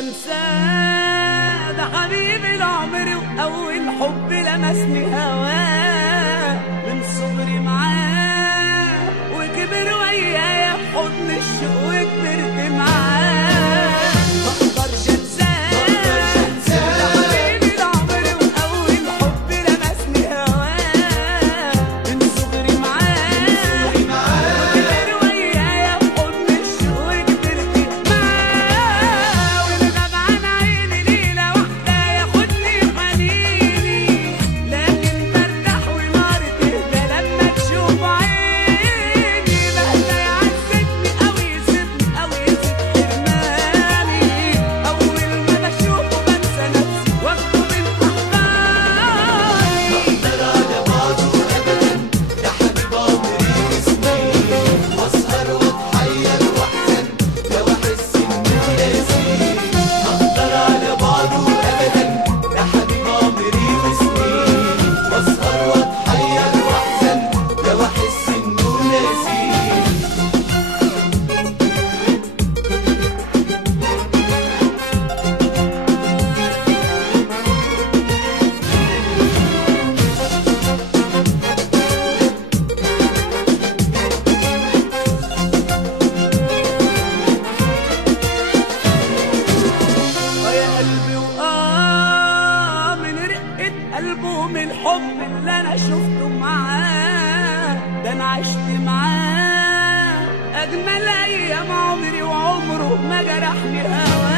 انساه، ده حبيبي العمر واول حب لمسني هواه، من صغري معاه وكبر ويايا في حضن الشوق وكبرت معاه. ما اقدرش انساه، ده حبيبي العمر واول حب لمسني هواه، من صغري معاه وكبر ويايا في حضن الشوق وكبرت معاه. ونغاب عن عيني ليله واحده ياخدني حنيني، لكن برتاح وناري تهدى لما تشوف عيني، مهما يعذبني او يسيبني او يسيب حرماني، اول ما بشوفه بنسى نفسي واخده من احضاني. بقدر على بعضه ابدا، ده حبيب عمري وسنين، واسهر واتحير واحزن لو احس انه ناسي. بقدر على بعضه ابدا، ده حبيب عمري وسنين، واسهر واتحير واحزن لو احس انه ناسي. يا قلبي من رقة قلبه من الحب اللي انا شفته معاه، ده انا عشت معاه اجمل ايام عمري وعمره ما جرحني هوا.